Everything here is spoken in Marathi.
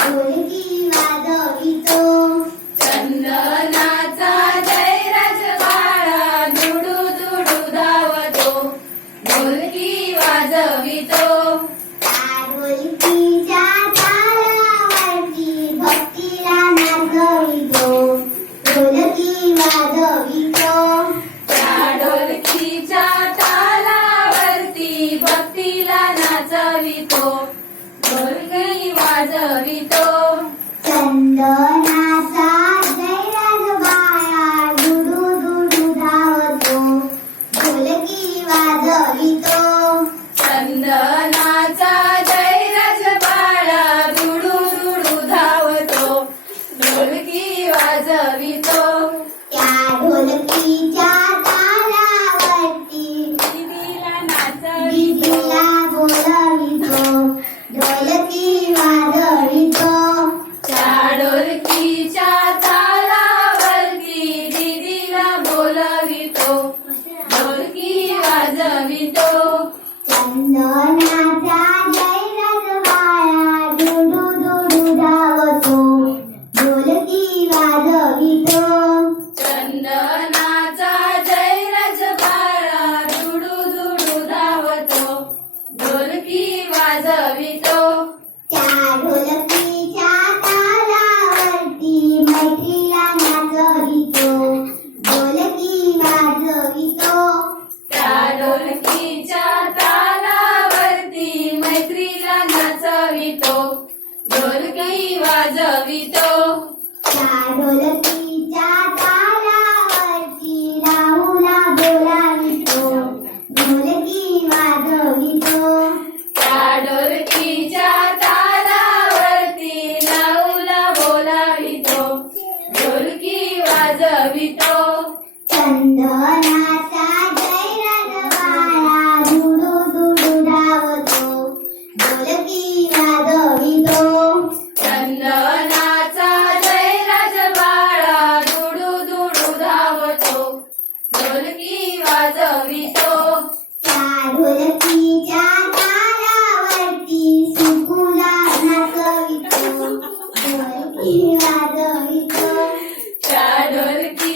ढोलकी वाजवितो चंदनाचा जयराज बाळा दुडू दुडू धावतो ढोलकी वाजवितो चंदनाचा जयराज बाळा दुडू दुडू धावतो ढोलकी वाजवितो त्या ढोलकीच्या तालावरती दीदीला नाचवितो दीदीला बोलवितो ढोलकी वाजवितो त्या ढोलकीच्या तालावरती दीदीला बोलवितो ढोलकी वाजवितो चंदनाचा जयराज बाळा दुडू दुडू धावतो ढोलकी वाजवितो चंदनाचा जयराज बाळा दुडू दुडू धावतो ढोलकी वाजवितो त्या ढोलकीच्या तालावरती मैत्रीला नाचवितो ढोलकी वाजवितो त्या ढोलकीच्या तालावरती मैत्रीला नाचवितो ढोलकी वाजवितो त्या ढोलकीच्या तालावरती राहुला बोलावितो ढोलकी वाजवितो त्या ढोलकीच्या तालावरती नाऊला बोलावितो ढोलकी वाजवितो चंदनाचा जयराज बाळा दुडू दुडू धावतो ढोलकी वाजवितो चंदनाचा जयराज बाळा दुडू दुडू धावतो ढोलकी वाजवितो त्या ढोलकीच्या तालावरती सुकुला नाचवितो ढोलकी वाजवितो त्या ढोलकी